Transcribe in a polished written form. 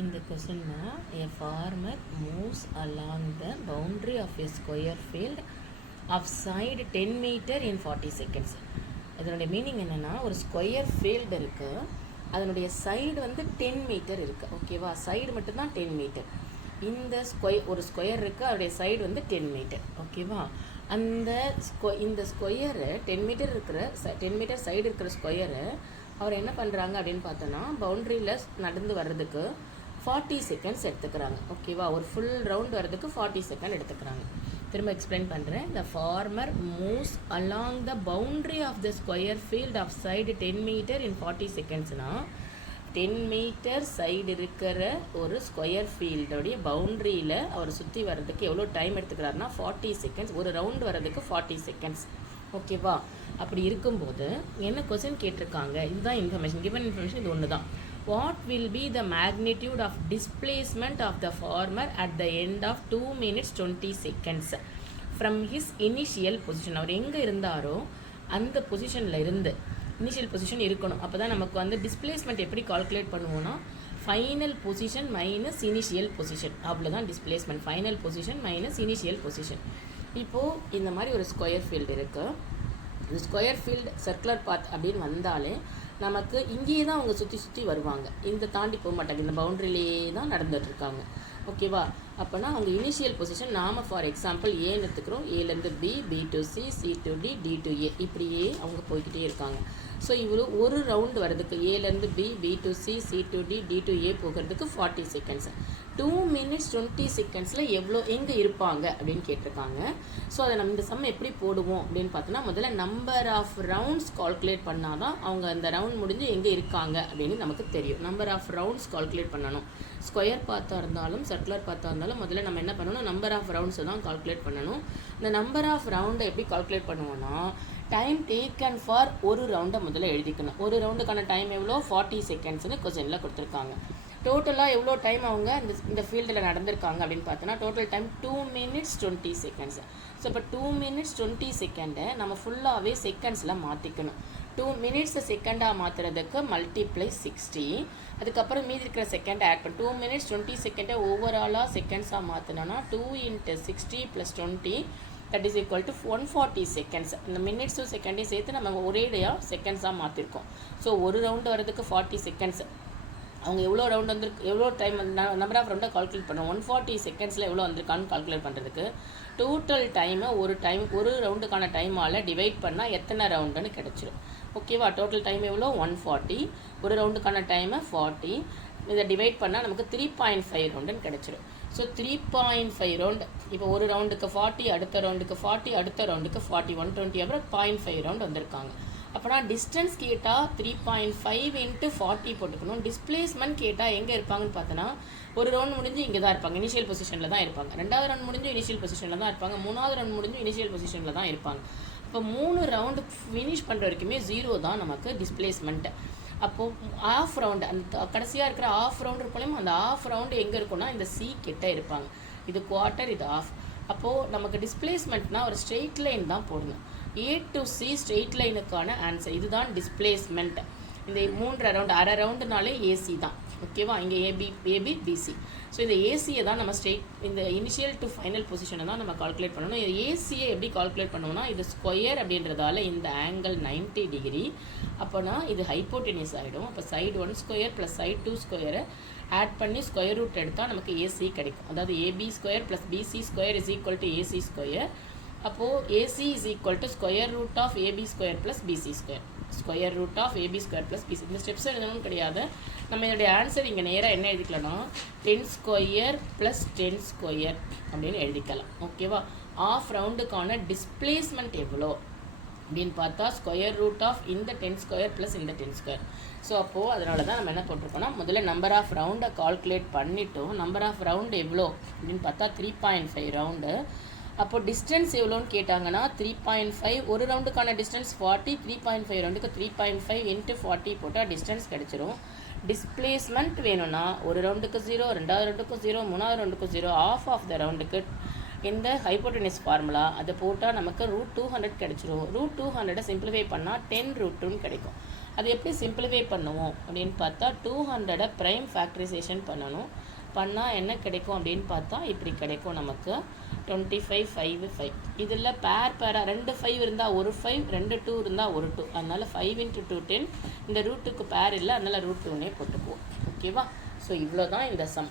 In the question, a farmer moves along the boundary of a square field of side 10 meter in 40 seconds. இதனுடைய meaning என்னென்னா, ஒரு square field இருக்குது, அதனுடைய side வந்து 10 metre இருக்குது. ஓகேவா? சைடு மட்டும்தான் 10 மீட்டர். இந்த ஒரு ஸ்கொயர் இருக்குது, அதோடைய சைடு வந்து 10 மீட்டர். ஓகேவா? இந்த ஸ்கொயரு 10 மீட்டர் இருக்கிற 10 மீட்டர் சைடு இருக்கிற ஸ்கொயரை அவர் என்ன பண்ணுறாங்க அப்படின்னு பார்த்தோன்னா, பவுண்ட்ரியில் நடந்து வர்றதுக்கு 40 செகண்ட்ஸ் எடுத்துக்கிறாங்க. ஓகேவா? ஒரு ஃபுல் ரவுண்ட் வர்றதுக்கு 40 செகண்ட் எடுத்துக்கிறாங்க. திரும்ப எக்ஸ்பிளைன் பண்ணுறேன். The farmer moves along the boundary of the square field of side 10 metre in 40 செகண்ட்ஸ்னால் 10 மீட்டர் சைடு இருக்கிற ஒரு ஸ்கொயர் ஃபீல்டோடைய பவுண்ட்ரியில் அவர் சுற்றி வர்றதுக்கு எவ்வளோ டைம் எடுத்துக்கிறாருன்னா 40 செகண்ட்ஸ். ஒரு ரவுண்ட் வர்றதுக்கு 40 செகண்ட்ஸ். ஓகேவா? அப்படி இருக்கும்போது என்ன கொஸ்டின் கேட்டிருக்காங்க, இதுதான் இன்ஃபர்மேஷன், கிவன் இன்ஃபர்மேஷன் இது ஒன்று தான். What will be the magnitude of displacement of the farmer at the end of 2 minutes 20 seconds from his initial position. அவர் எங்கே இருந்தாரோ அந்த பொசிஷனில் இருந்து இனிஷியல் பொசிஷன் இருக்கணும். அப்போ தான் நமக்கு வந்து டிஸ்பிளேஸ்மெண்ட் எப்படி கால்குலேட் பண்ணுவோன்னா, final position minus initial position, அவ்வளோதான் displacement. Final position minus initial position. இப்போது இந்த மாதிரி ஒரு ஸ்கொயர் ஃபீல்டு இருக்குது. இந்த ஸ்கொயர் ஃபீல்டு சர்க்குலர் பாத் அப்படின்னு வந்தாலே நமக்கு இங்கேயே தான் அவங்க சுற்றி சுற்றி வருவாங்க, இந்த தாண்டி போக மாட்டாங்க, இந்த பவுண்ட்ரிலேயே தான் நடந்துகிட்ருக்காங்க. ஓகேவா? அப்போனா அவங்க இனிஷியல் பொசிஷன் நாம் ஃபார் எக்ஸாம்பிள் ஏன்னு எடுத்துக்கிறோம். ஏலேருந்து B, B to C, C to D, D to A, இப்படியே அவங்க போய்கிட்டே இருக்காங்க. ஸோ இவ்வளோ ஒரு ரவுண்டு வர்றதுக்கு ஏலேருந்து B, B to C, C to D, D to A போகிறதுக்கு 40 செகண்ட்ஸ். 2 minutes 20 secondsல எங்கே இருப்பாங்க அப்படின்னு கேட்டிருக்காங்க. ஸோ அதை நம்ம இந்த சம் எப்படி போடுவோம் அப்படின்னு பார்த்தோன்னா, முதல்ல நம்பர் ஆஃப் ரவுண்ட்ஸ் கால்குலேட் பண்ணால் தான் அவங்க அந்த ரவுண்ட் முடிஞ்சு எங்கே இருக்காங்க அப்படின்னு நமக்கு தெரியும். நம்பர் ஆஃப் ரவுண்ட்ஸ் கால்குலேட் பண்ணணும். ஸ்கொயர் பார்த்தா இருந்தாலும் சர்க்குலர் பார்த்தா இருந்தாலும் முதல்ல நம்ம என்ன பண்ணணும், நம்பர் ஆஃப் ரவுண்ட்ஸை தான் கால்குலேட் பண்ணணும். இந்த நம்பர் ஆஃப் ரவுண்டை எப்படி கால்குலேட் பண்ணுவோன்னா, டைம் டேக்கன் ஃபார் ஒரு ரவுண்டை முதல்ல எழுதிக்கணும். ஒரு ரவுண்டுக்கான டைம் எவ்வளோ, 40 செகண்ட்ஸ்னு கொஸ்டினில் கொடுத்துருக்காங்க. டோட்டலாக எவ்வளோ டைம் அவங்க இந்த ஃபீல்டில் நடந்திருக்காங்க அப்படின்னு பார்த்தோன்னா, total time 2 minutes 20 seconds. So இப்போ 2 minutes 20 செகண்டை நம்ம ஃபுல்லாகவே செகண்ட்ஸில் மாற்றிக்கணும். 2 minutes செகண்டாக மாற்றுறதுக்கு மல்டிப்ளை 60, அதுக்கப்புறம் மீதி இருக்கிற செகண்டை ஆட் பண்ணி 2 minutes 20 செகண்டை ஓவராலாக செகண்ட்ஸாக மாற்றினோன்னா 2 × 60 + 20 that is equal to 140 seconds. இந்த மினிட்ஸும் செகண்டையும் சேர்த்து நம்ம ஒரேடியாக செகண்ட்ஸாக மாற்றிருக்கோம். ஸோ ஒரு ரவுண்டு வரதுக்கு 40 செகண்ட்ஸ். அவங்க எவ்வளோ ரவுண்ட் வந்துருக்கு, எவ்வளோ டைம் நம்பர் ஆஃப் ரவுண்டை கால்குலேட் பண்ணுவோம். 140 செகண்ட்ஸில் எவ்வளோ வந்திருக்கான்னு கால்குலேட் பண்ணுறதுக்கு டோட்டல் டைமை ஒரு ரவுண்டுக்கான டைமால் டிவைட் பண்ணால் எத்தனை ரவுண்டுன்னு கிடச்சிரும். ஓகேவா? டோட்டல் டைம் எவ்வளோ, 140. ஒரு ரவுண்டுக்கான டைமை 40. இதை டிவைட் பண்ணால் நமக்கு 3.5 ரவுண்டுன்னு கிடச்சிரும். So 3.5 round. இப்போ ஒரு ரவுண்டுக்கு 40, அடுத்த ரவுண்டுக்கு 40, அடுத்த ரவுண்டுக்கு 40, 120, அப்புறம் 0.5 ரவுண்ட் வந்திருக்காங்க. அப்போனா டிஸ்டன்ஸ் கேட்டால் 3.5 × 40 போட்டுக்கணும். டிஸ்பிளேஸ்மெண்ட் கேட்டால் எங்கே இருப்பாங்கன்னு பார்த்தோன்னா, ஒரு ரவுண்ட் முடிஞ்சு இங்கே தான் இருப்பாங்க, இனிஷியல் பொசிஷனில் தான் இருப்பாங்க. ரெண்டாவது ரவுண்ட் முடிஞ்சு இனிஷியல் பொசிஷனில் தான் இருப்பாங்க. மூணாவது ரவுண்ட் முடிஞ்சு இனிஷியல் பொசிஷனில் தான் இருப்பாங்க. இப்போ 3 ரவுண்டு ஃபினிஷ் பண்ணுற வரைக்குமே 0 தான் நமக்கு டிஸ்பிளேஸ்மெண்ட்டு. அப்போது ஆஃப் ரவுண்டு, அந்த கடைசியாக இருக்கிற ஆஃப் ரவுண்டு இருப்பாலும் அந்த ஆஃப் ரவுண்டு எங்கே இருக்குன்னா இந்த சி கிட்ட இருப்பாங்க. இது குவார்ட்டர், இது ஆஃப். அப்போது நமக்கு டிஸ்பிளேஸ்மெண்ட்னா ஒரு ஸ்ட்ரெயிட் லைன் தான் போடணும். A to C ஸ்ட்ரெயிட் லைனுக்கான ஆன்சர் இதுதான் டிஸ்பிளேஸ்மெண்ட். இந்த 3 ரவுண்டு, அரை ரவுண்டுனாலே ஏசி தான். ஓகேவா? இங்கே ஏபி பிசி. ஸோ இந்த ஏசியை தான் நம்ம இந்த இனிஷியல் டு ஃபைனல் பொசிஷனை தான் நம்ம கால்குலேட் பண்ணணும். இந்த ஏசியை எப்படி கால்குலேட் பண்ணுவோம்னா, இது ஸ்கொயர் அப்படின்றதால இந்த ஆங்கிள் 90 டிகிரி. அப்போனா இது ஹைப்போட்டெனியஸ் ஆகிடும். அப்போ சைடு 1 ஸ்கொயர் + சைடு 2 ஸ்கொயரை ஆட் பண்ணி ஸ்கொயர் ரூட் எடுத்தால் நமக்கு ஏசி கிடைக்கும். அதாவது AB² + BC² = AC². அப்போது AC = square root of AB² + BC². Square root of AB² + BC. இந்த ஸ்டெப்ஸ் எழுதணும்னு கிடையாது. நம்ம இதோடைய ஆன்சர் இங்கே நேராக என்ன எழுதிக்கலாம்னா 10² + 10² அப்படின்னு எழுதிக்கலாம். ஓகேவா? ஆஃப் ரவுண்டுக்கான டிஸ்பிளேஸ்மெண்ட் எவ்வளோ அப்படின்னு பார்த்தா ஸ்கொயர் ரூட் ஆஃப் இந்த 10² + இந்த 10². ஸோ அப்போது அதனால தான் நம்ம என்ன போட்டிருக்கோம்னா, முதல்ல நம்பர் ஆஃப் ரவுண்டை கால்குலேட் பண்ணிட்டோம். நம்பர் ஆஃப் ரவுண்டு எவ்வளோ அப்படின்னு பார்த்தா 3.5 ரவுண்டு. அப்போது டிஸ்டன்ஸ் எவ்வளோன்னு கேட்டாங்கன்னா 3.5. ஒரு ரவுண்டுக்கான டிஸ்டன்ஸ் 40, 3.5 ரவுண்டுக்கு 3.5 × 40 போட்டால் டிஸ்டன்ஸ் கிடச்சிரும். டிஸ்பிளேஸ்மெண்ட் வேணும்னா ஒரு ரவுண்டுக்கு 0, ரெண்டாவது ரவுண்டுக்கு 0, மூணாவது ரவுண்டுக்கு 0, ஆஃப் த ரவுண்டுக்கு இந்த ஹைப்போட்டெனிஸ் ஃபார்முலா அதை போட்டால் நமக்கு √200 கிடச்சிரும். √200 சிம்பிளிஃபை பண்ணால் 10√2 கிடைக்கும். அது எப்படி சிம்பிளிஃபை பண்ணுவோம் அப்படின்னு பார்த்தா 200 ப்ரைம் ஃபேக்டரைசேஷன் பண்ணணும். பண்ணால் என்ன கிடைக்கும் அப்படின்னு பார்த்தா இப்படி கிடைக்கும் நமக்கு 25 5 5. இதில் பேராக 2 5 இருந்தால் ஒரு 5, 2 2 இருந்தால் ஒரு 2. அதனால் 5 × 2 10. இந்த ரூட்டுக்கு பேர் இல்லை, அதனால் ரூட் 2னே போட்டுக்குவோம். ஓகேவா? ஸோ இவ்வளோ தான் இந்த சம்.